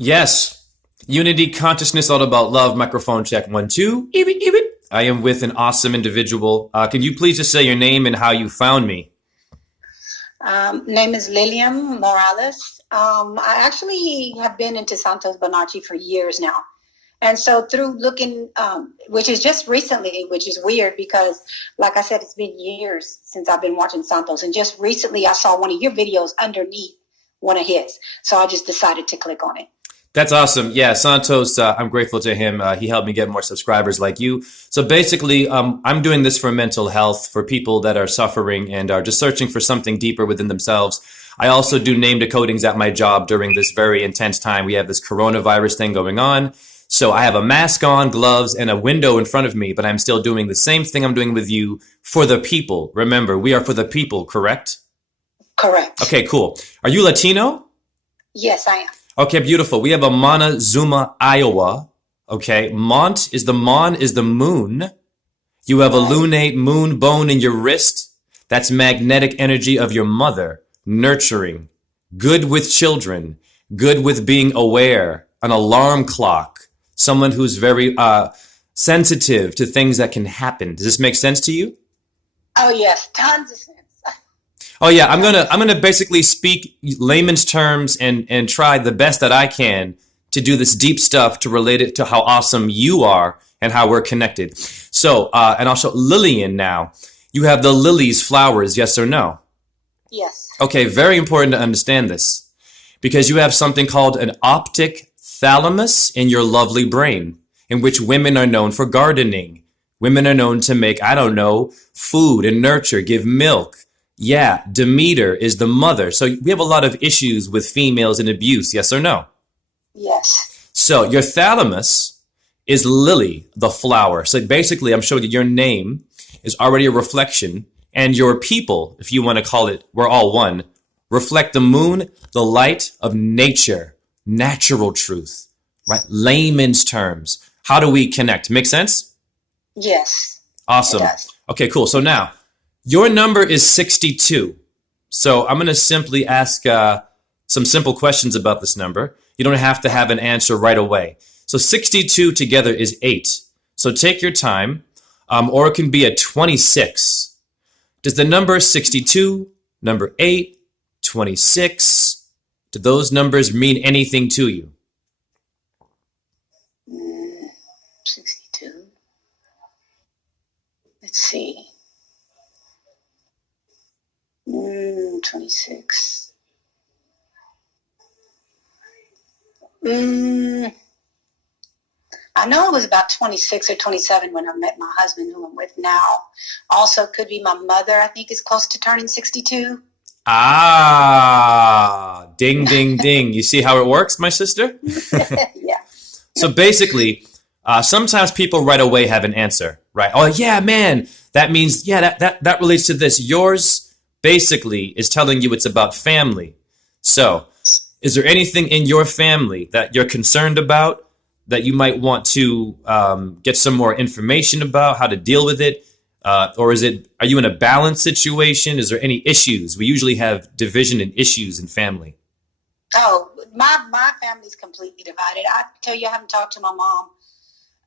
Yes. Unity, consciousness, all about love. Microphone check. 1, 2. Eebit, eebit. I am with an awesome individual. Can you please just say your name and how you found me? Name is Lilian Morales. I actually have been into Santos Bonacci for years now. And so through looking, which is just recently, which is weird because, like I said, it's been years since I've been watching Santos. And just recently I saw one of your videos underneath one of his. So I just decided to click on it. That's awesome. Yeah, Santos, I'm grateful to him. He helped me get more subscribers like you. So basically, I'm doing this for mental health, for people that are suffering and are just searching for something deeper within themselves. I also do name decodings at my job during this very intense time. We have this coronavirus thing going on. So I have a mask on, gloves, and a window in front of me, but I'm still doing the same thing I'm doing with you for the people. Remember, we are for the people, correct? Correct. Okay, cool. Are you Latino? Yes, I am. Okay, beautiful. We have a Montezuma, Iowa. Okay, Mon is the moon. You have a lunate moon bone in your wrist. That's magnetic energy of your mother. Nurturing. Good with children. Good with being aware. An alarm clock. Someone who's very sensitive to things that can happen. Does this make sense to you? Oh, yes. Tons of sense. Oh yeah, I'm gonna basically speak layman's terms and try the best that I can to do this deep stuff to relate it to how awesome you are and how we're connected. So, and also Lillian now, you have the lilies flowers, yes or no? Yes. Okay, very important to understand this because you have something called an optic thalamus in your lovely brain in which women are known for gardening. Women are known to make, I don't know, food and nurture, give milk. Yeah, Demeter is the mother. So we have a lot of issues with females and abuse, yes or no? Yes. So your thalamus is lily, the flower. So basically, I'm showing you your name is already a reflection, and your people, if you want to call it, we're all one, reflect the moon, the light of nature, natural truth, right? Layman's terms. How do we connect? Make sense? Yes. Awesome. Okay, cool. So now, your number is 62. So I'm going to simply ask some simple questions about this number. You don't have to have an answer right away. So 62 together is 8. So take your time, or it can be a 26. Does the number 62, number 8, 26, do those numbers mean anything to you? 62. Let's see. 26. I know it was about 26 or 27 when I met my husband, who I'm with now. Also, could be my mother, I think, is close to turning 62. Ah, ding, ding, ding. You see how it works, my sister? Yeah. So basically, sometimes people right away have an answer, right? Oh, yeah, man, that means, yeah, that relates to this. Yours basically is telling you it's about family. So is there anything in your family that you're concerned about that you might want to get some more information about, how to deal with it? Or are you in a balanced situation? Is there any issues? We usually have division and issues in family. Oh, my family's completely divided. I tell you, I haven't talked to my mom.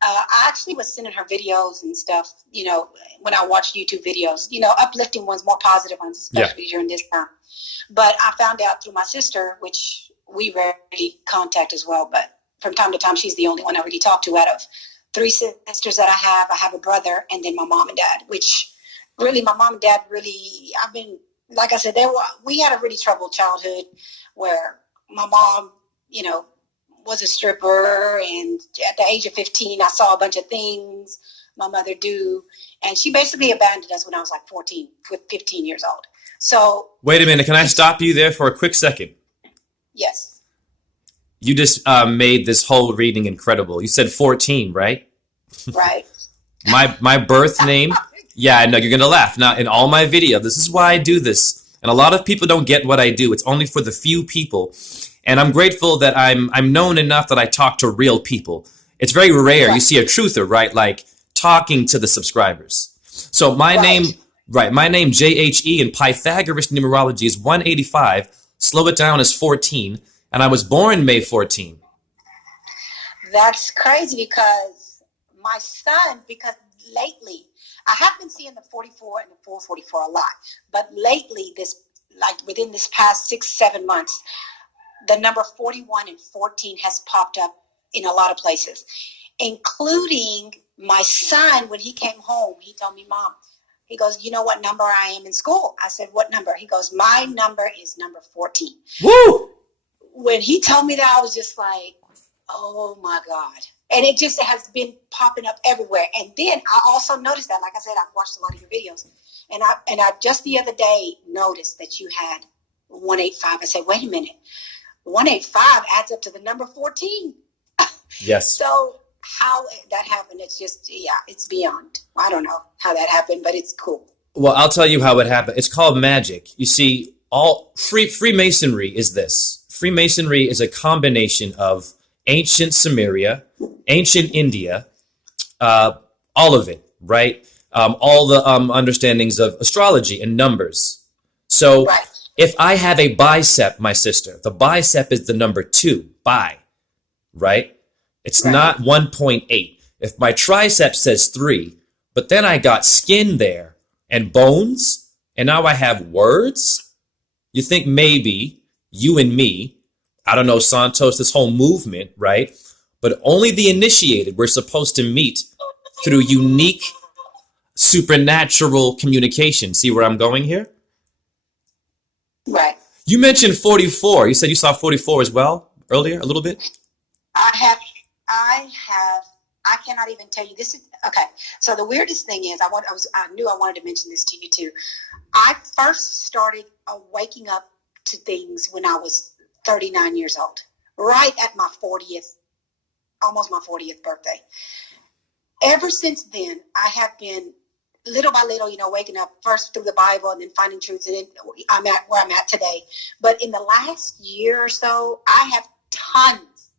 I actually was sending her videos and stuff, when I watched YouTube videos, uplifting ones, more positive ones, especially during this time. But I found out through my sister, which we rarely contact as well, but from time to time, she's the only one I really talk to out of 3 sisters that I have. I have a brother and then my mom and dad, which really my mom and dad like I said, we had a really troubled childhood where my mom, was a stripper, and at the age of 15, I saw a bunch of things my mother do, and she basically abandoned us when I was like 15 years old. So wait a minute, can I stop you there for a quick second? Yes. You just made this whole reading incredible. You said 14, right? Right. My birth name. Yeah, I know you're gonna laugh. Now, in all my video, this is why I do this, and a lot of people don't get what I do. It's only for the few people. And I'm grateful that I'm known enough that I talk to real people. It's very rare. You see a truther, right? Like talking to the subscribers. So my name, JHE in Pythagoras numerology is 185. Slow it down is 14. And I was born May 14. That's crazy because my son, because lately I have been seeing the 44 and the 444 a lot, but lately within this past 6-7 months, the number 41 and 14 has popped up in a lot of places, including my son. When he came home, he told me, Mom, he goes, you know what number I am in school? I said, what number? He goes, my number is number 14. Woo! When he told me that, I was just like, oh my God. And it just has been popping up everywhere. And then I also noticed that, like I said, I've watched a lot of your videos. And I just the other day noticed that you had 185. I said, wait a minute. 185 adds up to the number 14. Yes. So how that happened, it's just, it's beyond. I don't know how that happened, but it's cool. Well, I'll tell you how it happened. It's called magic. You see, all Freemasonry is this. Freemasonry is a combination of ancient Sumeria, ancient India, all of it, right? All the understandings of astrology and numbers. So Right. if I have a bicep, my sister, the bicep is the number 2, bi, right? It's Right. not 1.8. If my tricep says 3, but then I got skin there and bones, and now I have words, you think maybe you and me, I don't know, Santos, this whole movement, right? But only the initiated we're supposed to meet through unique supernatural communication. See where I'm going here? Right. You mentioned 44. You said you saw 44 as well earlier, a little bit? I cannot even tell you. This is okay. So the weirdest thing is, I knew I wanted to mention this to you too. I first started waking up to things when I was 39 years old, right at my 40th, almost my 40th birthday. Ever since then, I have been little by little, waking up first through the Bible and then finding truths, and then I'm at where I'm at today. But in the last year or so, I have tons,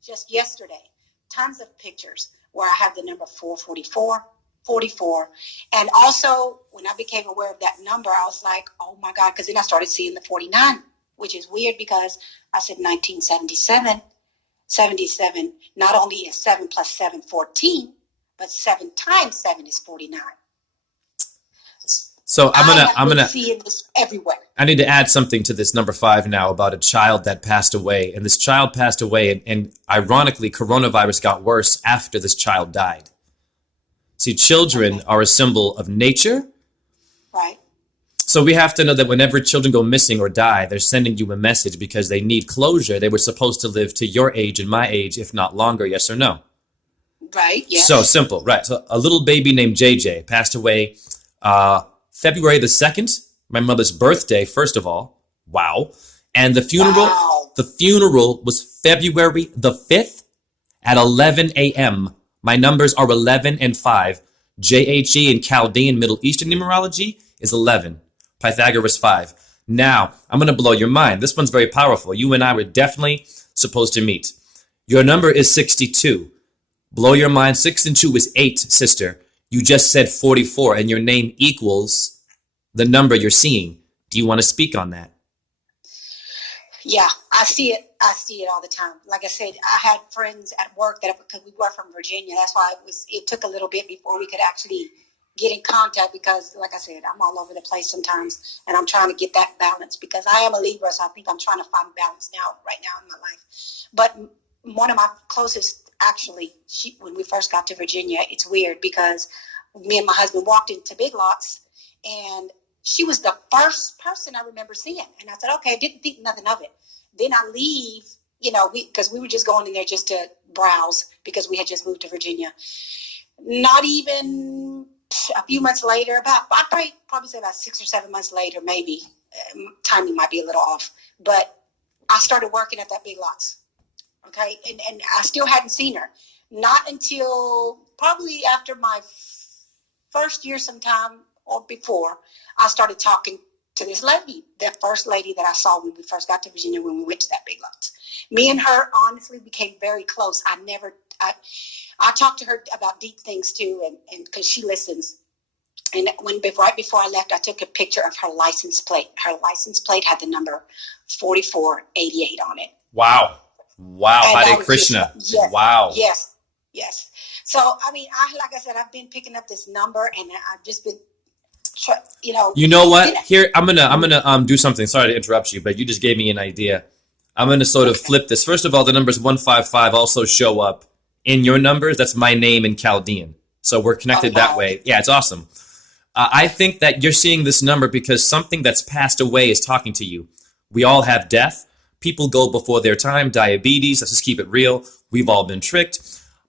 just yesterday, tons of pictures where I have the number 444, 44. And also, when I became aware of that number, I was like, oh my God, because then I started seeing the 49, which is weird because I said 1977, 77, not only is 7 plus 7, 14, but 7 times 7 is 49. So I'm gonna seeing this everywhere. I need to add something to this number 5 now about a child that passed away. And this child passed away, and ironically, coronavirus got worse after this child died. See, children are a symbol of nature. Right. So we have to know that whenever children go missing or die, they're sending you a message because they need closure. They were supposed to live to your age and my age, if not longer, yes or no? Right, yes. So simple, right. So a little baby named JJ passed away February the 2nd, my mother's birthday, first of all. Wow. And the funeral was February the 5th at 11 a.m. My numbers are 11 and 5. JHE in Chaldean Middle Eastern numerology is 11. Pythagoras 5. Now, I'm going to blow your mind. This one's very powerful. You and I were definitely supposed to meet. Your number is 62. Blow your mind. 6 and 2 is 8, sister. You just said 44, and your name equals the number you're seeing. Do you want to speak on that? Yeah, I see it. I see it all the time. Like I said, I had friends at work because we were from Virginia. That's why it took a little bit before we could actually get in contact because, like I said, I'm all over the place sometimes, and I'm trying to get that balance because I am a Libra, so I think I'm trying to find balance right now in my life. But one of my closest, actually, when we first got to Virginia, it's weird because me and my husband walked into Big Lots, and she was the first person I remember seeing. And I said, okay, I didn't think nothing of it. Then I leave, because we were just going in there just to browse because we had just moved to Virginia. Not even a few months later, I'd probably say about 6 or 7 months later, maybe. Timing might be a little off. But I started working at that Big Lots. Okay, and I still hadn't seen her. Not until probably after my first year sometime or before, I started talking to this lady, the first lady that I saw when we first got to Virginia when we went to that Big Lots. Me and her honestly became very close. I talked to her about deep things too, and because she listens. And right before I left, I took a picture of her license plate. Her license plate had the number 4488 on it. Wow. Wow, And Hare that was just, Krishna. yes, Wow. yes, yes. So, I mean, like I said, I've been picking up this number, and I've just been, You know then, what? Here, I'm gonna do something. Sorry to interrupt you, but you just gave me an idea. I'm gonna sort of okay. flip this. First of all, the numbers 155 also show up in your numbers. That's my name in Chaldean, so we're Oh, connected that wow. way. Yeah, it's awesome. I think that you're seeing this number because something that's passed away is talking to you. We all have death. People go before their time. Diabetes. Let's just keep it real. We've all been tricked.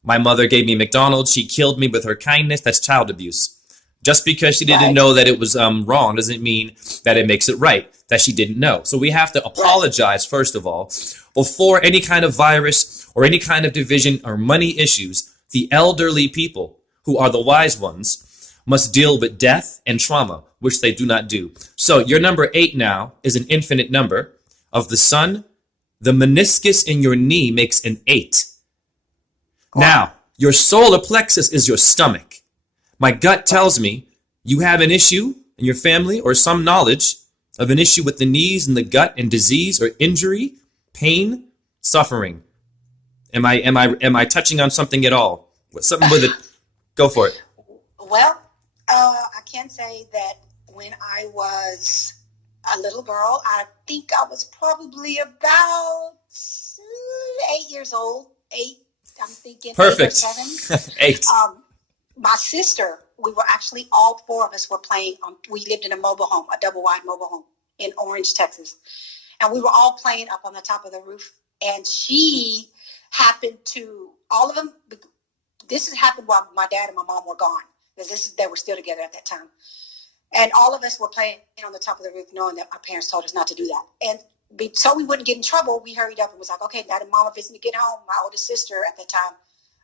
My mother gave me McDonald's. She killed me with her kindness. That's child abuse. Just because she didn't Right, know that it was wrong doesn't mean that it makes it right, that she didn't know. So we have to right, apologize, first of all. Before any kind of virus or any kind of division or money issues, the elderly people, who are the wise ones, must deal with death and trauma, which they do not do. So your number 8 now is an infinite number of the sun. The meniscus in your knee makes an 8. wow. Now, your solar plexus is your stomach. My gut tells me you have an issue in your family or some knowledge of an issue with the knees and the gut and disease or injury, pain, suffering. Am I touching on something at all? Something with it. Go for it. Well, I can say that when I was a little girl, I think I was probably about 8 years old. I'm thinking 8 or 7. Perfect. 8. My sister, we were actually, all 4 of us were playing. We lived in a mobile home, a double wide mobile home in Orange, Texas. And we were all playing up on the top of the roof. And she happened to, all of them, this had happened while my dad and my mom were gone. Because they were still together at that time. And all of us were playing on the top of the roof, knowing that our parents told us not to do that. And so we wouldn't get in trouble, we hurried up and was like, okay, Dad and Mom are visiting to get home. My oldest sister at the time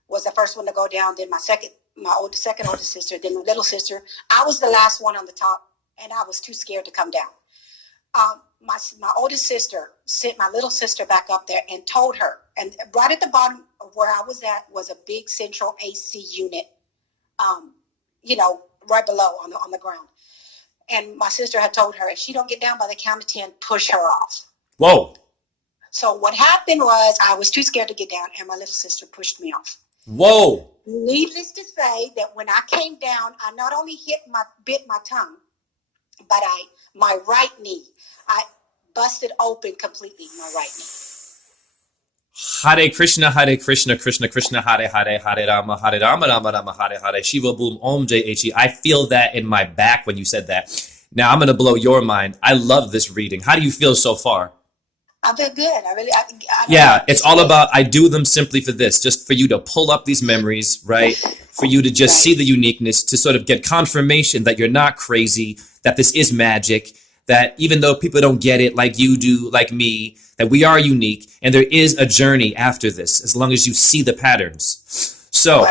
was the first one to go down. Then my second oldest sister, then my little sister. I was the last one on the top, and I was too scared to come down. My oldest sister sent my little sister back up there and told her. And right at the bottom of where I was at was a big central AC unit, right below on the ground. And my sister had told her, if she don't get down by the count of 10, push her off. Whoa. So what happened was I was too scared to get down, and my little sister pushed me off. Whoa. Needless to say that when I came down, I not only bit my tongue, but my right knee, I busted open completely my right knee. Hare Krishna, Krishna Krishna, Hare Hare, Hare Rama, Rama Rama, Hare Hare, Shiva Boom, Om Jhe. I feel that in my back when you said that. Now I'm going to blow your mind. I love this reading. How do you feel so far? I feel good. Yeah, it's all about, I do them simply for this, just for you to pull up these memories, right? For you to just see the uniqueness, to sort of get confirmation that you're not crazy, that this is magic, that even though people don't get it like you do, like me, that we are unique, and there is a journey after this, as long as you see the patterns. So,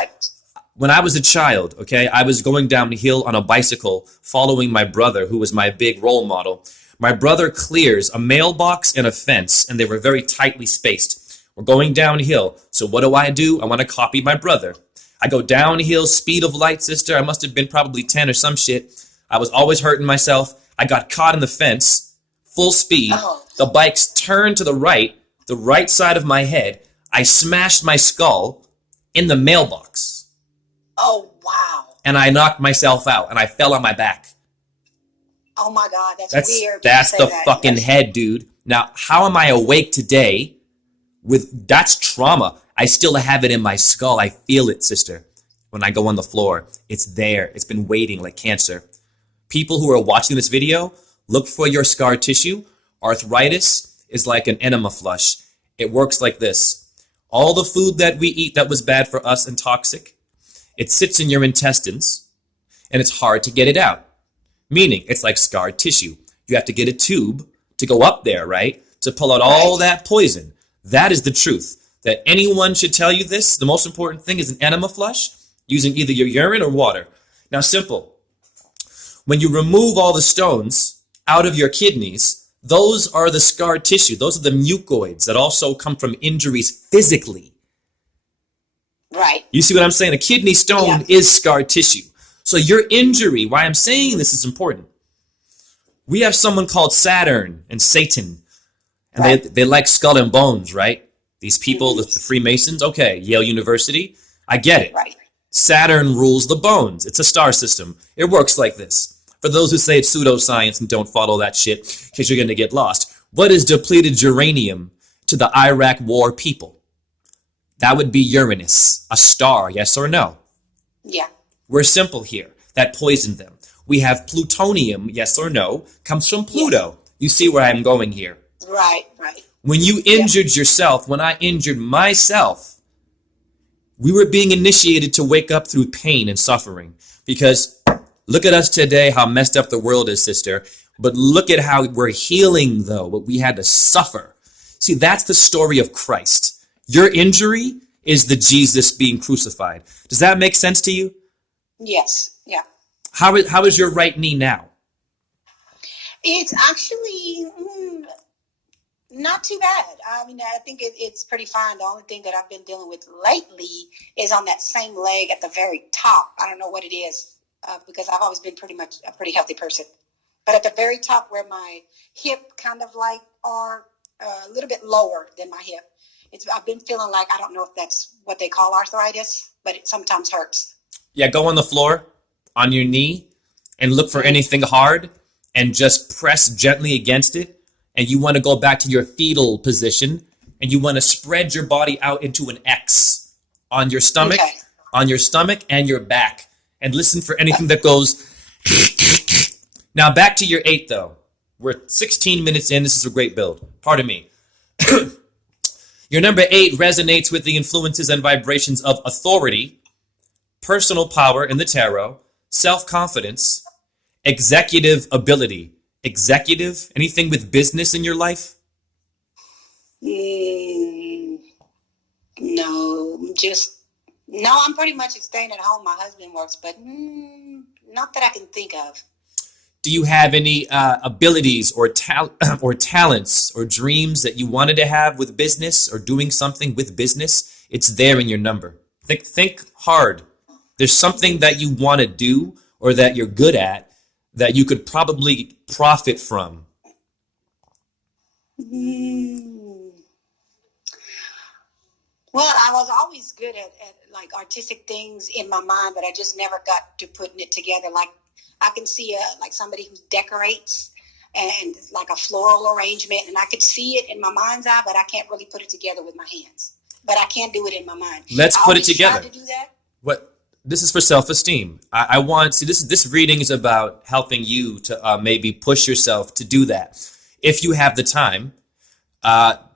when I was a child, okay, I was going downhill on a bicycle, following my brother, who was my big role model. My brother clears a mailbox and a fence, and they were very tightly spaced. We're going downhill, so what do? I want to copy my brother. I go downhill, speed of light, sister. I must have been probably 10 or some shit. I was always hurting myself. I got caught in the fence, full speed. The bikes turned to the right side of my head. I smashed my skull in the mailbox. Oh, wow. And I knocked myself out, and I fell on my back. Oh, my God, that's weird. That's the fucking head, dude. Now, how am I awake today with, that's trauma. I still have it in my skull. I feel it, sister. When I go on the floor, it's there. It's been waiting like cancer. People who are watching this video, look for your scar tissue. Arthritis is like an enema flush. It works like this. All the food that we eat that was bad for us and toxic, it sits in your intestines, and it's hard to get it out. Meaning, it's like scarred tissue. You have to get a tube to go up there, right? To pull out all that poison. That is the truth. That anyone should tell you this. The most important thing is an enema flush, using either your urine or water. Now, simple. When you remove all the stones out of your kidneys, those are the scar tissue. Those are the mucoids that also come from injuries physically. Right. You see what I'm saying? A kidney stone is scar tissue. So your injury, why I'm saying this is important. We have someone called Saturn and Satan, and they like skull and bones, right? These people, the Freemasons, okay, Yale University, I get it. Right. Saturn rules the bones. It's a star system. It works like this. For those who say it's pseudoscience and don't follow that shit, because you're going to get lost. What is depleted uranium to the Iraq war people? That would be Uranus, a star, yes or no? Yeah. We're simple here. That poisoned them. We have plutonium, yes or no, comes from Pluto. You see where I'm going here. Right. When you injured yourself, when I injured myself, we were being initiated to wake up through pain and suffering. Because look at us today, how messed up the world is, sister. But look at how we're healing, though, what we had to suffer. See, that's the story of Christ. Your injury is the Jesus being crucified. Does that make sense to you? Yes. Yeah. How is your right knee now? It's actually not too bad. I mean, I think it's pretty fine. The only thing that I've been dealing with lately is on that same leg at the very top. I don't know what it is because I've always been pretty much a pretty healthy person. But at the very top where my hip kind of like are a little bit lower than my hip, I've been feeling like, I don't know if that's what they call arthritis, but it sometimes hurts. Yeah, go on the floor, on your knee, and look for anything hard, and just press gently against it. And you want to go back to your fetal position, and you want to spread your body out into an X on your stomach, and your back, and listen for anything that goes. Now back to your 8, though. We're 16 minutes in. This is a great build. Pardon me. Your number 8 resonates with the influences and vibrations of authority, personal power in the tarot, self-confidence, executive ability. Executive? Anything with business in your life? No, I'm pretty much staying at home. My husband works, but not that I can think of. Do you have any abilities or talents or dreams that you wanted to have with business or doing something with business? It's there in your number. Think hard. There's something that you want to do or that you're good at that you could probably profit from. Well, I was always good at like artistic things in my mind, but I just never got to putting it together. Like I can see like somebody who decorates and like a floral arrangement, and I could see it in my mind's eye, but I can't really put it together with my hands. But I can do it in my mind. Let's put it together. To do that. What? This is for self-esteem. I want see this reading is about helping you to maybe push yourself to do that. If you have the time,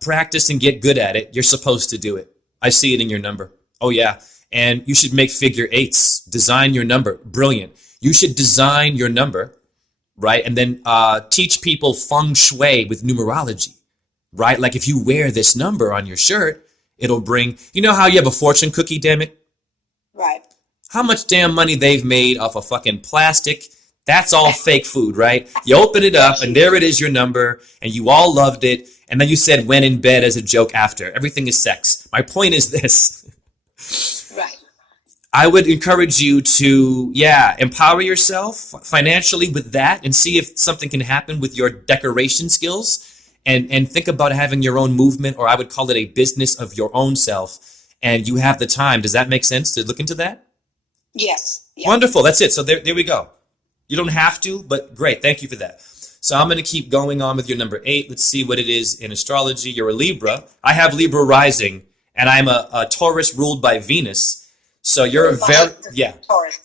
practice and get good at it. You're supposed to do it. I see it in your number. Oh yeah, and you should make figure 8s. Design your number. Brilliant. You should design your number, right? And then teach people feng shui with numerology, right? Like if you wear this number on your shirt, it'll bring. You know how you have a fortune cookie? Damn it. Right. How much damn money they've made off of fucking plastic? That's all fake food, right? You open it up, and there it is, your number, and you all loved it, and then you said when in bed as a joke after. Everything is sex. My point is this. Right. I would encourage you to, empower yourself financially with that and see if something can happen with your decoration skills and think about having your own movement, or I would call it a business of your own self, and you have the time. Does that make sense to look into that? Yes. Yeah. Wonderful. That's it. So there we go. You don't have to, but great. Thank you for that. So I'm going to keep going on with your number 8. Let's see what it is in astrology. You're a Libra. I have Libra rising, and I'm a Taurus ruled by Venus. So you're Taurus.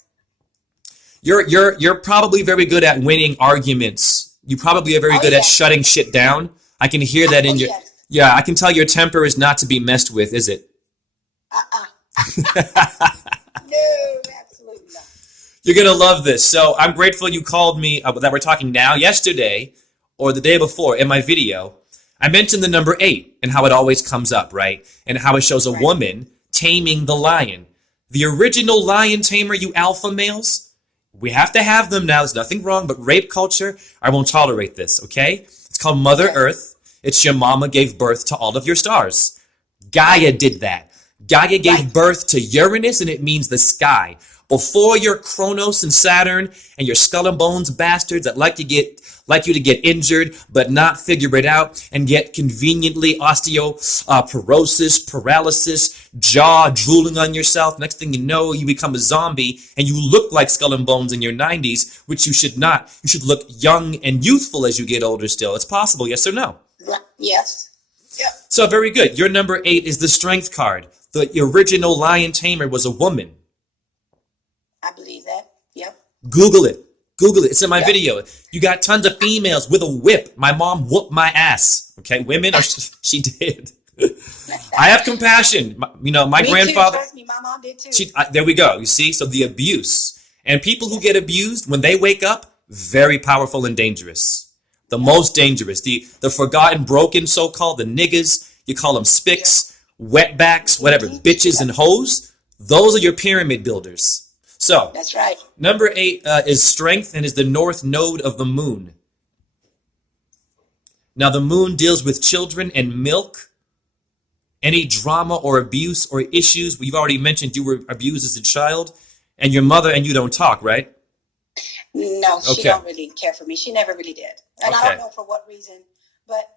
You're probably very good at winning arguments. You probably are very good at shutting shit down. I can hear that in your. Yes. Yeah, I can tell your temper is not to be messed with, is it? No, absolutely not. You're going to love this. So I'm grateful you called me that we're talking now. Yesterday or the day before in my video, I mentioned the number 8 and how it always comes up, right? And how it shows a woman taming the lion. The original lion tamer, you alpha males, we have to have them now. There's nothing wrong, but rape culture, I won't tolerate this, okay? It's called Mother Earth. It's your mama gave birth to all of your stars. Gaia did that. Gaia gave birth to Uranus, and it means the sky. Before your Kronos and Saturn and your skull and bones bastards that like you to get injured but not figure it out and get conveniently osteoporosis, paralysis, jaw drooling on yourself. Next thing you know, you become a zombie and you look like skull and bones in your 90s, which you should not. You should look young and youthful as you get older still. It's possible, yes or no? Yes. Yep. So very good. Your number 8 is the Strength card. The original lion tamer was a woman. I believe that. Yep. Google it. Google it. It's in my Yep. video. You got tons of females with a whip. My mom whooped my ass. Okay, women are. She did. I have compassion. My Me grandfather. Too, trust me, my mom did too. There we go. You see, so the abuse and people who get abused when they wake up, very powerful and dangerous. The most dangerous. The forgotten, broken, so-called, the niggas. You call them spics, wetbacks, whatever, bitches and hoes. Those are your pyramid builders. So That's right. number 8 is Strength and is the north node of the moon. Now the moon deals with children and milk. Any drama or abuse or issues. We've already mentioned you were abused as a child. And your mother and you don't talk, right? No, she Okay. don't really care for me. She never really did. And I Okay. don't know for what reason. But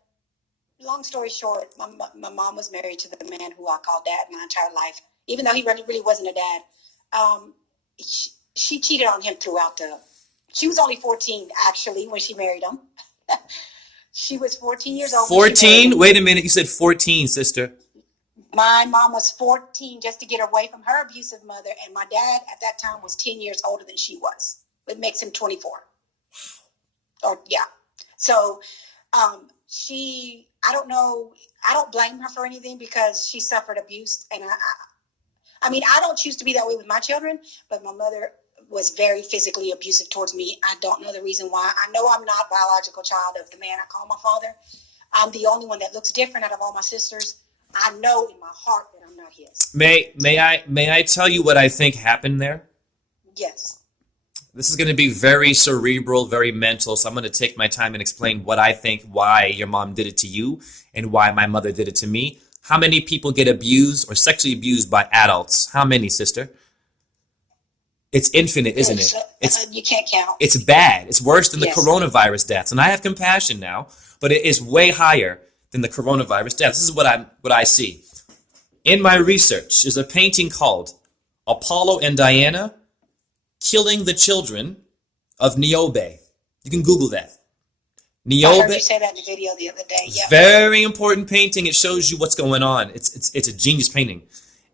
long story short, my mom was married to the man who I called dad my entire life. Even though he really wasn't a dad. She cheated on him throughout she was only 14 actually when she married him. She was 14 years old. when she married 14? him. Wait a minute. You said 14, sister. My mom was 14 just to get away from her abusive mother. And my dad at that time was 10 years older than she was. It makes him 24. Or yeah. So I don't know. I don't blame her for anything because she suffered abuse. And I mean, I don't choose to be that way with my children, but my mother was very physically abusive towards me. I don't know the reason why. I know I'm not a biological child of the man I call my father. I'm the only one that looks different out of all my sisters. I know in my heart that I'm not his. May I tell you what I think happened there? Yes. This is going to be very cerebral, very mental, so I'm going to take my time and explain what I think, why your mom did it to you, and why my mother did it to me. How many people get abused or sexually abused by adults? How many, sister? It's infinite, isn't it? You can't count. It's bad. It's worse than the Yes. coronavirus deaths. And I have compassion now, but it is way higher than the coronavirus deaths. This is what I see. In my research is a painting called Apollo and Diana Killing the Children of Niobe. You can Google that. I heard you Niobe, say that in the video the other day. Yep. very important painting. It shows you what's going on. It's a genius painting.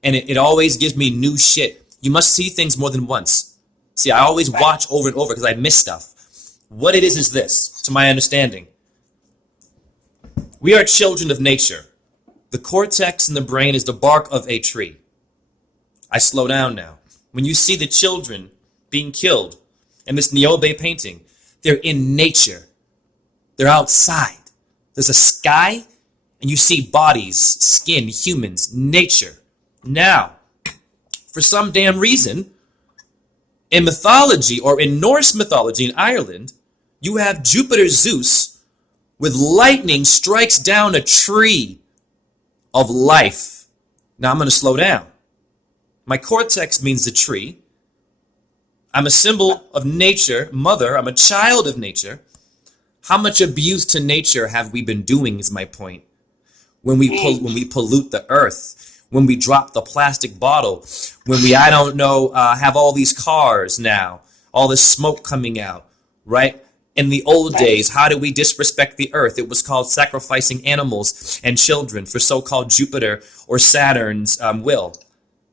And it always gives me new shit. You must see things more than once. See, I always watch over and over because I miss stuff. What it is this, to my understanding. We are children of nature. The cortex in the brain is the bark of a tree. I slow down now. When you see the children being killed in this Niobe painting, they're in nature. They're outside. There's a sky, and you see bodies, skin, humans, nature. Now, for some damn reason, in mythology, or in Norse mythology in Ireland, you have Jupiter Zeus with lightning strikes down a tree of life. Now I'm going to slow down. My cortex means the tree. I'm a symbol of nature, mother. I'm a child of nature. How much abuse to nature have we been doing is my point. When we pollute the earth, when we drop the plastic bottle, when we, I don't know, have all these cars now, all this smoke coming out, right? In the old days, how did we disrespect the earth? It was called sacrificing animals and children for so-called Jupiter or Saturn's will.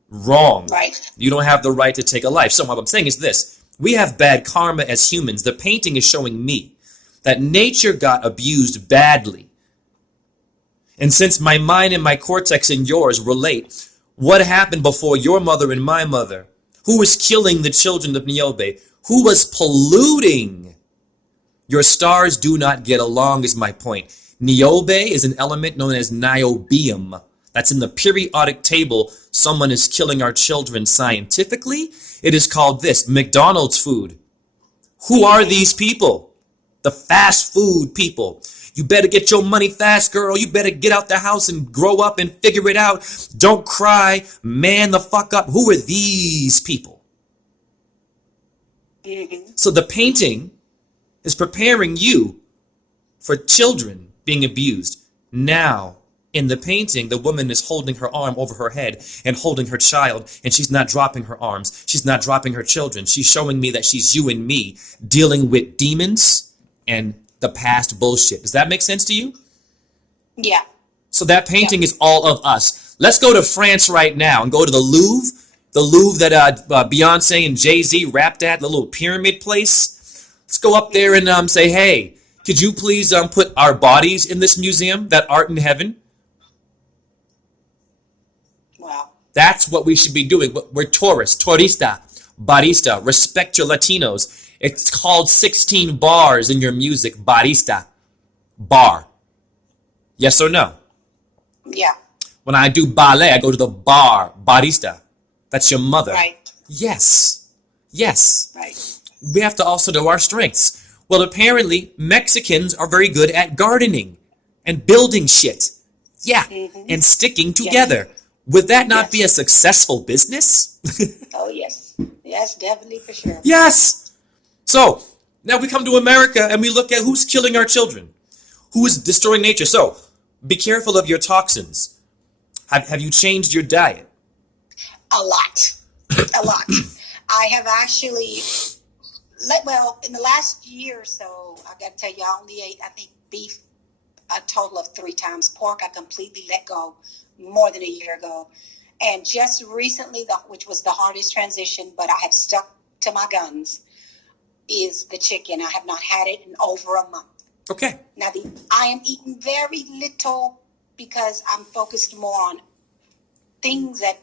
Wrong. Right. You don't have the right to take a life. So what I'm saying is this. We have bad karma as humans. The painting is showing me that nature got abused badly. And since my mind and my cortex and yours relate, what happened before your mother and my mother? Who was killing the children of Niobe? Who was polluting? Your stars do not get along is my point. Niobe is an element known as niobium. That's in the periodic table. Someone is killing our children scientifically. It is called this, McDonald's food. Who are these people? The fast food people. You better get your money fast, girl. You better get out the house and grow up and figure it out. Don't cry. Man the fuck up. Who are these people? Mm-hmm. So the painting is preparing you for children being abused. Now, in the painting, the woman is holding her arm over her head and holding her child, and she's not dropping her arms. She's not dropping her children. She's showing me that she's you and me dealing with demons and the past bullshit. Does that make sense to you? Yeah. So that painting is all of us. Let's go to France right now and go to the Louvre that Beyonce and Jay-Z rapped at, the little pyramid place. Let's go up there and say, hey, could you please put our bodies in this museum, that art in heaven? Wow. That's what we should be doing. We're tourists, turista, barista. Respect your Latinos. It's called 16 bars in your music, barista, bar. Yes or no? Yeah. When I do ballet, I go to the bar, barista. That's your mother. Right. Yes. Yes. Right. We have to also know our strengths. Well, apparently, Mexicans are very good at gardening and building shit. Yeah. Mm-hmm. And sticking together. Yes. Would that not be a successful business? Oh, yes. Yes, definitely, for sure. Yes. So, now we come to America and we look at who's killing our children. Who is destroying nature. So, be careful of your toxins. Have you changed your diet? A lot. A lot. I have actually, in the last year or so, I got to tell you, I only ate, I think, beef a total of 3 times. Pork, I completely let go more than a year ago. And just recently, which was the hardest transition, but I have stuck to my guns, is the chicken. I have not had it in over a month. Okay. Now, I am eating very little because I'm focused more on things that,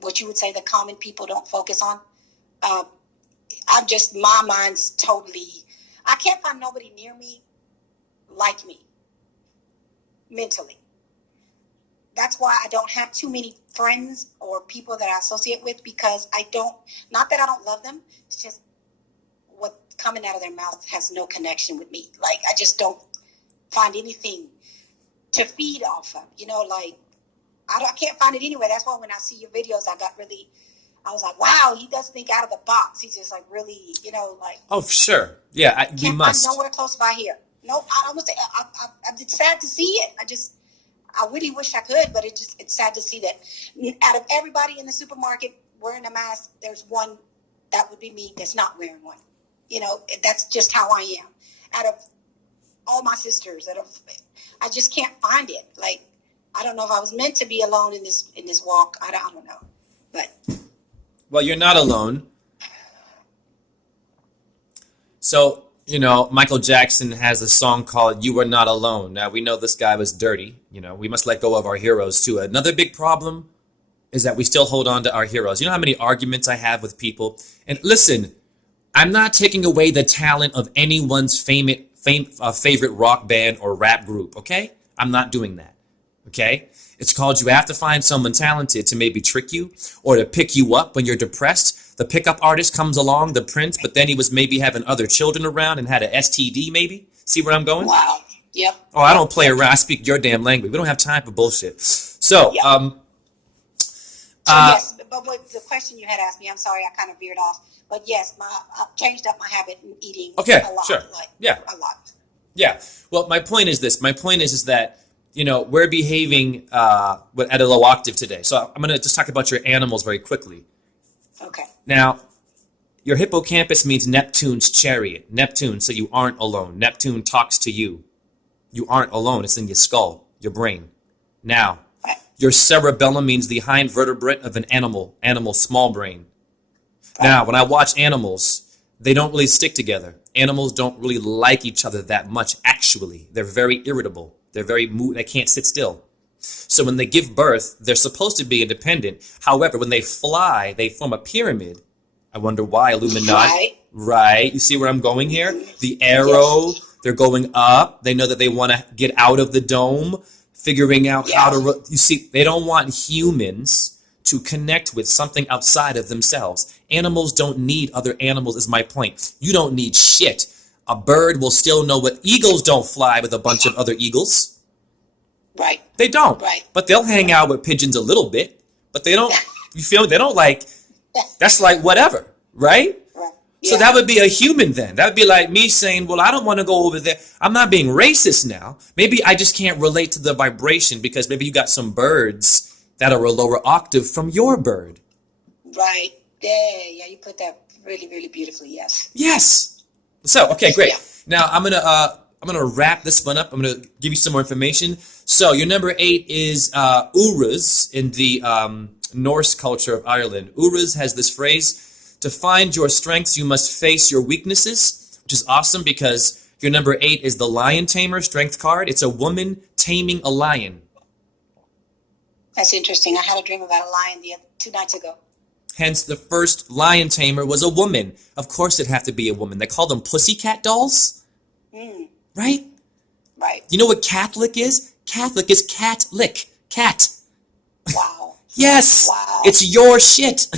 what you would say the common people don't focus on. My mind's totally, I can't find nobody near me like me, mentally. That's why I don't have too many friends or people that I associate with, because not that I don't love them, it's just what coming out of their mouth has no connection with me. Like, I just don't find anything to feed off of, I can't find it anywhere. That's why when I see your videos, I was like, wow, he does think out of the box. He's just like really, like. Oh, sure. Yeah, we must. Find nowhere close by here. No, it's sad to see it. I really wish I could, but it's sad to see that out of everybody in the supermarket wearing a mask, there's one that would be me that's not wearing one. That's just how I am. Out of all my sisters, I just can't find it. Like, I don't know if I was meant to be alone in this walk. I don't know, but. Well, you're not alone. So, Michael Jackson has a song called You Are Not Alone. Now, we know this guy was dirty. We must let go of our heroes, too. Another big problem is that we still hold on to our heroes. You know how many arguments I have with people? And listen, I'm not taking away the talent of anyone's favorite rock band or rap group, okay? I'm not doing that, okay? It's called you have to find someone talented to maybe trick you or to pick you up when you're depressed. The pickup artist comes along, the prince, but then he was maybe having other children around and had an STD maybe. See where I'm going? Wow. Yep. Oh, I don't play around. I speak your damn language. We don't have time for bullshit. So, yep. Yes, but the question you had asked me, I'm sorry, I kind of veered off. But yes, I've changed up my habit in eating a lot. Sure. Yeah. A lot. Yeah. Well, my point is this. My point is that, we're behaving at a low octave today. So I'm going to just talk about your animals very quickly. Okay. Now, your hippocampus means Neptune's chariot. Neptune, so you aren't alone. Neptune talks to you. You aren't alone. It's in your skull, your brain. Now, your cerebellum means the hind vertebrate of an animal small brain. Now, when I watch animals, they don't really stick together. Animals don't really like each other that much, actually. They're very irritable. They can't sit still. So when they give birth, they're supposed to be independent. However, when they fly, they form a pyramid. I wonder why, Illuminati. Right. You see where I'm going here? The arrow, they're going up. They know that they want to get out of the dome, figuring out how to... You see, they don't want humans to connect with something outside of themselves. Animals don't need other animals, is my point. You don't need shit. A bird will still know what... Eagles don't fly with a bunch of other eagles. Right. They don't. Right. But they'll hang out with pigeons a little bit. But they don't... You feel... They don't like... That's like whatever. Right? Right. So that would be a human then. That would be like me saying, well, I don't want to go over there. I'm not being racist now. Maybe I just can't relate to the vibration because maybe you got some birds that are a lower octave from your bird. Right. Yeah, you put that really, really beautifully, yes. Yes. So, okay, great. Yeah. Now I'm gonna wrap this one up. I'm gonna give you some more information. So your number 8 is Uruz in the Norse culture of Ireland. Uruz has this phrase: to find your strengths, you must face your weaknesses, which is awesome because your number 8 is the Lion Tamer strength card. It's a woman taming a lion. That's interesting. I had a dream about a lion 2 nights ago. Hence, the first lion tamer was a woman. Of course it'd have to be a woman. They call them pussycat dolls. Right? Right. You know what Catholic is? Catholic is cat-lick. Cat. Wow. Yes. Wow. It's your shit.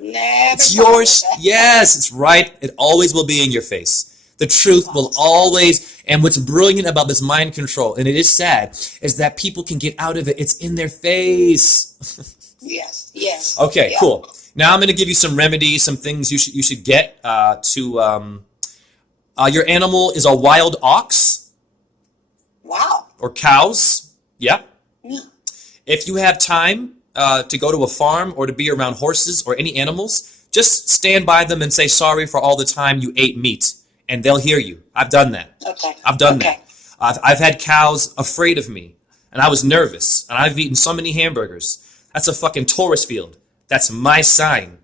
Never It's thought of yours. that. Yes, it's right. It always will be in your face. The truth will always, and what's brilliant about this mind control, and it is sad, is that people can get out of it. It's in their face. Yes. Okay, Yeah. cool. Now I'm going to give you some remedies, some things you should get to. Your animal is a wild ox. Wow. Or cows. Yep. Mm. If you have time to go to a farm or to be around horses or any animals, just stand by them and say sorry for all the time you ate meat, and they'll hear you. I've done that. Okay. I've done that. I've had cows afraid of me, and I was nervous, and I've eaten so many hamburgers. That's a fucking tourist field. That's my sign.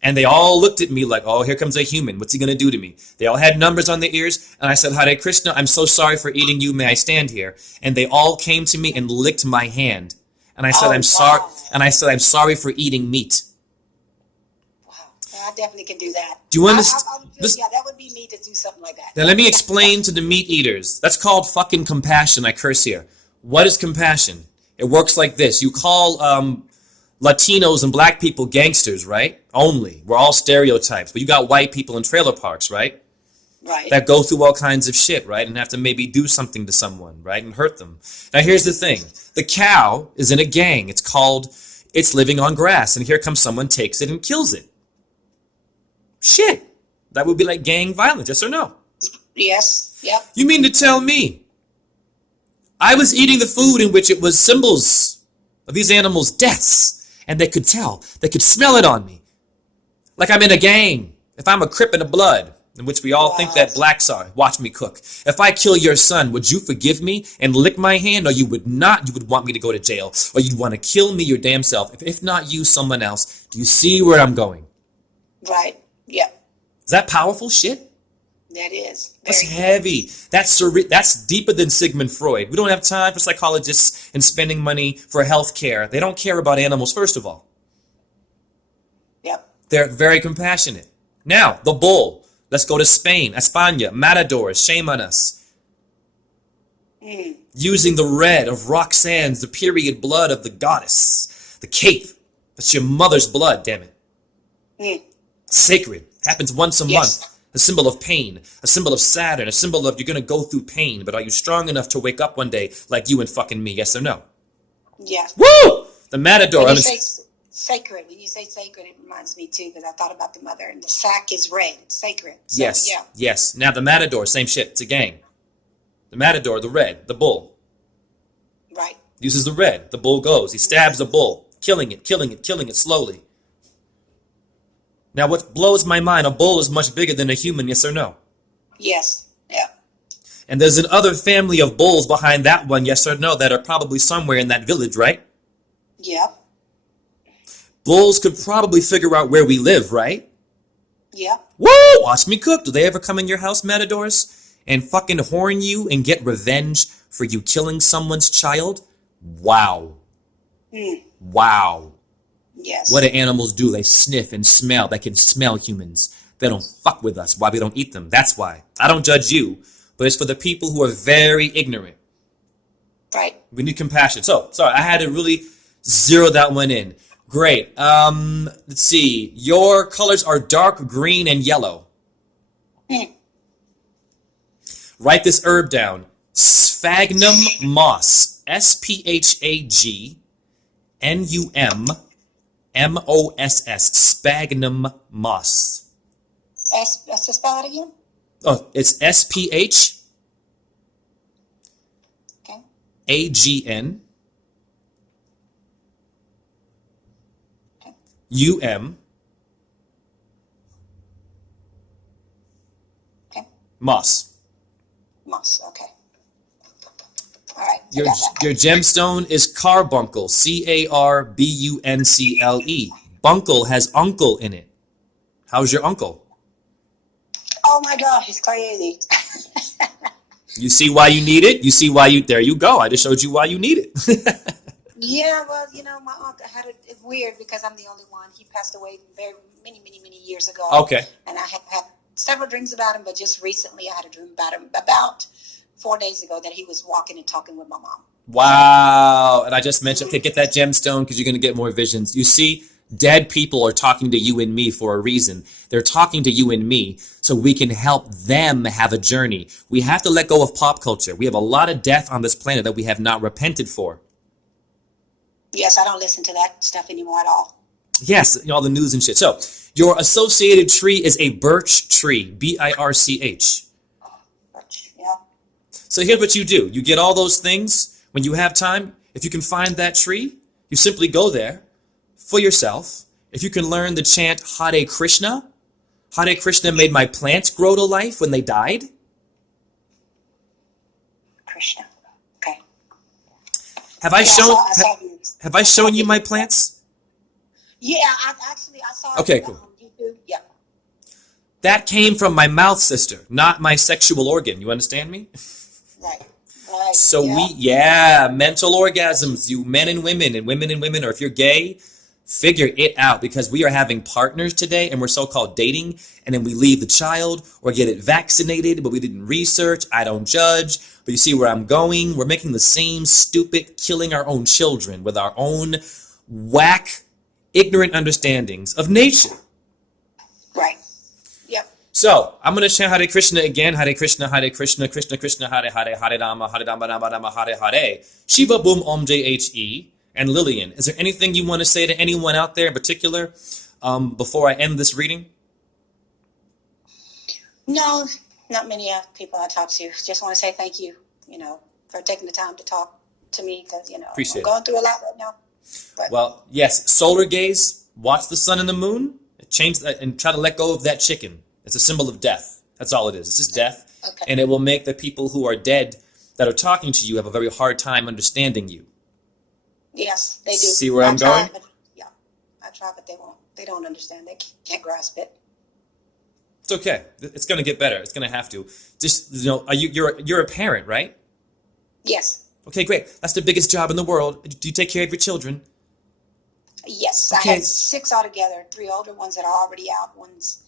And they all looked at me like, oh, here comes a human. What's he going to do to me? They all had numbers on their ears. And I said, Hare Krishna, I'm so sorry for eating you. May I stand here? And they all came to me and licked my hand. And I said, I'm sorry. And I said, I'm sorry for eating meat. Wow. I definitely can do that. Do you understand? Yeah, that would be me to do something like that. Now let me explain to the meat eaters. That's called fucking compassion. I curse here. What is compassion? It works like this. You call Latinos and black people gangsters, right? Only. We're all stereotypes. But you got white people in trailer parks, right? Right. That go through all kinds of shit, right? And have to maybe do something to someone, right? And hurt them. Now here's the thing. The cow is in a gang. It's living on grass. And here comes someone, takes it and kills it. Shit. That would be like gang violence, yes or no? Yes. Yep. You mean to tell me I was eating the food in which it was symbols of these animals' deaths, and they could tell, they could smell it on me. Like I'm in a gang. If I'm a Crip in the blood, in which we all think that blacks are, watch me cook. If I kill your son, would you forgive me and lick my hand, or you would not? You would want me to go to jail, or you'd want to kill me your damn self. If not you, someone else. Do you see where I'm going? Right. Yep. Is that powerful shit? That is. That's Very heavy. That's deeper than Sigmund Freud. We don't have time for psychologists and spending money for health care. They don't care about animals, first of all. Yep. They're very compassionate. Now, the bull. Let's go to Spain. España. Matadors. Shame on us. Using the red of Roxanne's, the period blood of the goddess. The cape. That's your mother's blood, damn it. Sacred. Happens once a month. A symbol of pain, a symbol of Saturn, a symbol of you're going to go through pain, but are you strong enough to wake up one day like you and fucking me, yes or no? Yeah. Woo! The matador. When you say sacred, it reminds me too, because I thought about the mother, and the sack is red, sacred. So, yes, yeah. yes. Now the matador, same shit, it's a gang. The matador, the red, the bull. Right. Uses the red, the bull goes. He stabs the bull, killing it slowly. Now, what blows my mind, a bull is much bigger than a human, yes or no? Yes. Yeah. And there's another family of bulls behind that one, yes or no, that are probably somewhere in that village, right? Yep. Bulls could probably figure out where we live, right? Yep. Woo! Watch me cook. Do they ever come in your house, matadors, and fucking horn you and get revenge for you killing someone's child? Wow. Wow. Yes. What do animals do? They sniff and smell. They can smell humans. They don't fuck with us. Why we don't eat them? That's why. I don't judge you, but it's for the people who are very ignorant. Right. We need compassion. So, sorry, I had to really zero that one in. Great. Let's see. Your colors are dark green and yellow. Write this herb down. Sphagnum moss. SPHAGNUM MOSS. Sphagnum moss. Let's spell it again. Oh, it's SPH Okay. AGN Okay. UM Okay. Moss. Moss. Okay. All right. I Your got that. your gemstone is carbuncle. CARBUNCLE. Bunkle has uncle in it. How's your uncle? Oh my gosh, he's crazy. You see why you need it? You see why you, there you go. I just showed you why you need it. Yeah, well, my uncle had it's weird because I'm the only one. He passed away very many years ago. Okay. And I have had several dreams about him, but just recently I had a dream about him about 4 days ago that he was walking and talking with my mom. Wow. And I just mentioned, okay, get that gemstone because you're going to get more visions. You see, dead people are talking to you and me for a reason. They're talking to you and me so we can help them have a journey. We have to let go of pop culture. We have a lot of death on this planet that we have not repented for. Yes, I don't listen to that stuff anymore at all. Yes, all the news and shit. So, your associated tree is a birch tree, BIRCH. Yeah. So here's what you do. You get all those things when you have time. If you can find that tree, you simply go there for yourself. If you can learn the chant Hare Krishna. Hare Krishna made my plants grow to life when they died. Krishna. Okay. Have I Yeah, shown I saw you my plants? Yeah, I saw it Okay, on cool. YouTube. Yeah. That came from my mouth, sister, not my sexual organ. You understand me? Right. Right. So mental orgasms, you men and women, or if you're gay, figure it out because we are having partners today and we're so-called dating and then we leave the child or get it vaccinated, but we didn't research. I don't judge, but you see where I'm going? We're making the same stupid killing our own children with our own whack, ignorant understandings of nature. Right. Yep. So, I'm going to chant Hare Krishna again. Hare Krishna, Krishna Krishna, Hare Hare, Hare Rama, Rama Rama, Hare Hare. Shiva Boom Om JHE. And Lillian, is there anything you want to say to anyone out there in particular before I end this reading? No, not many people I talk to. Just want to say thank you, for taking the time to talk to me because, Appreciate I'm going through a lot right now. But well, yes, solar gaze, watch the sun and the moon, change that, and try to let go of that chicken. It's a symbol of death. That's all it is. It's just death. Okay. And it will make the people who are dead that are talking to you have a very hard time understanding you. Yes, they do. See where I'm going? I try, but they won't. They don't understand. They can't grasp it. It's okay. It's going to get better. It's going to have to. Just, you're a parent, right? Yes. Okay, great. That's the biggest job in the world. Do you take care of your children? Yes. Okay. I had 6 altogether. 3 older ones that are already out ones.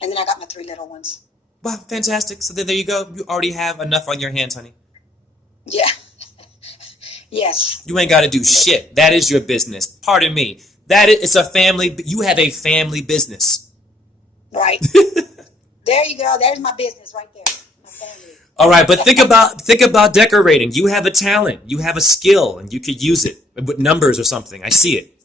And then I got my 3 little ones. Wow, fantastic. So there you go. You already have enough on your hands, honey. Yeah. Yes. You ain't got to do shit. That is your business. Pardon me. It's a family. You have a family business. Right. There you go. There's my business right there. My family. All right, but think about decorating. You have a talent. You have a skill, and you could use it with numbers or something. I see it.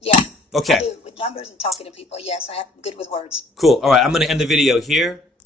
Yeah. Okay. I do. With numbers and talking to people. Yes, I have good with words. Cool. All right, I'm going to end the video here.